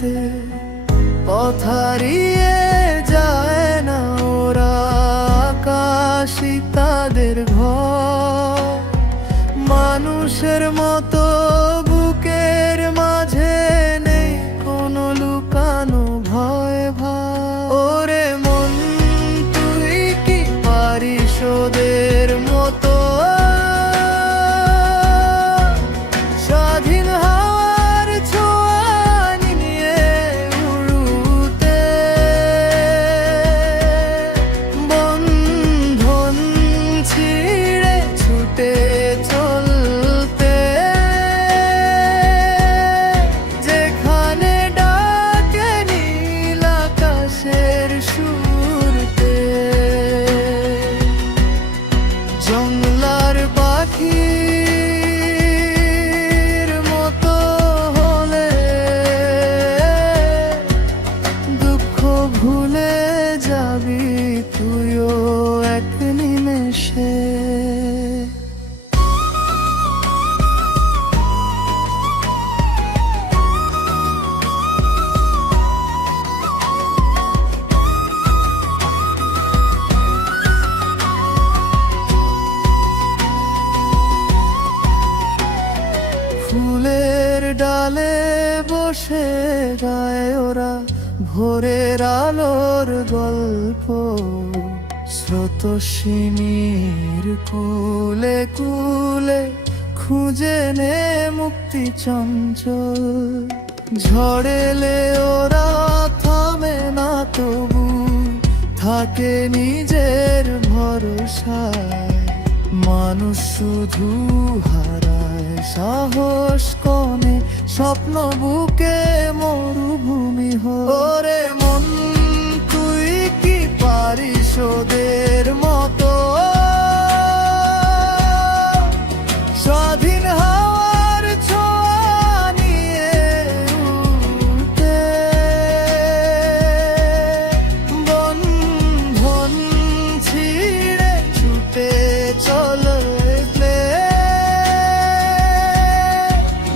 রাতে পথ হারিয়ে যায় না ওরা, আকাশই তাদের ঘর। মানুষের মতো বুকের মাঝে নেই কোনো লুকানো ভয় ভাই। ওরে মন, তুই কি পারিস ওদের মতো স্বাধীন হাওয়ার ছোঁয়া নিয়ে উড়তে? বন্ধন ছিঁড়ে ছুটে চলতে, যেখানে ডাকে নীল আকাশের সুরতে। জংলার পাখির মতো হলে দুঃখ ভুলে যাবি তুইও এক নিমেষে। ফুলের ডালে বসে গায় ওরা ভোরের আলোর গল্প, স্রোতস্বিনীর কুলে কুলে খুঁজে নে মুক্তি চঞ্চল। ঝড়েলে ওরা থামে না তবু থাকে নিজের ভরসায়। মানুষ শুধু হারায় সাহস কমে, স্বপ্ন বুকে মরুভূমি হয়। ওরে মন, তুই কি পারিস ওদের মতো স্বাধীন হাওয়ার ছোঁয়া নিয়ে উড়তে? বন্ধন ছিঁড়ে ছুটে চলতে,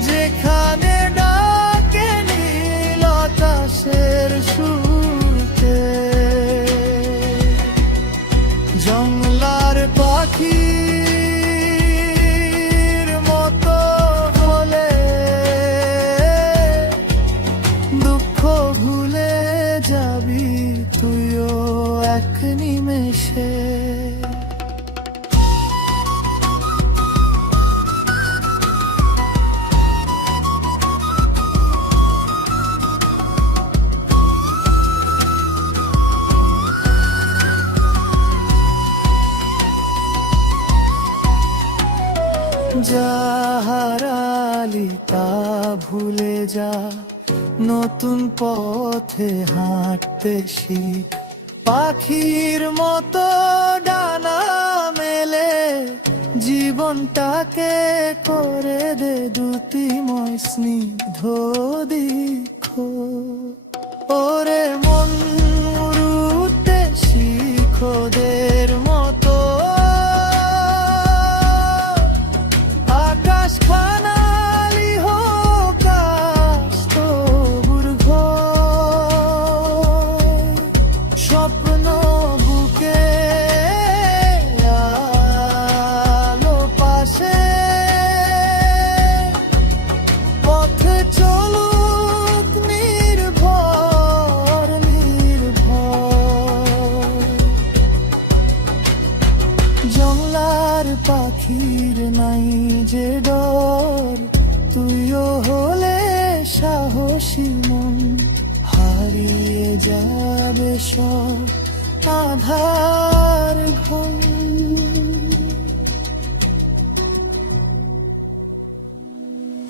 যেখানে ডাকে নীল আকাশের সুরতে। জংলার পাখির মতো হলে দুঃখ ভুলে যাবি তুইও এক নিমেষে। যা হারালি তা ভুলে যা, নতুন পথে হাঁটতে শিখ। পাখির মতো ডানা মেলে জীবনটাকে করে দে দ্যুতিময় স্নিগ্ধ দীক্ষো। ওরে মন, উড়তে শিখ ওদের মতো, আকাশ খানালি হোক আস্ত বুর্ঘ। স্বপ্ন বুকে আলো পাশে, পথ চলুক নির্ভর নির্ভর। জংলার পাখির নাই যে ডর, তুইও হলে সাহসী মন। হারিয়ে যাবে সব আধার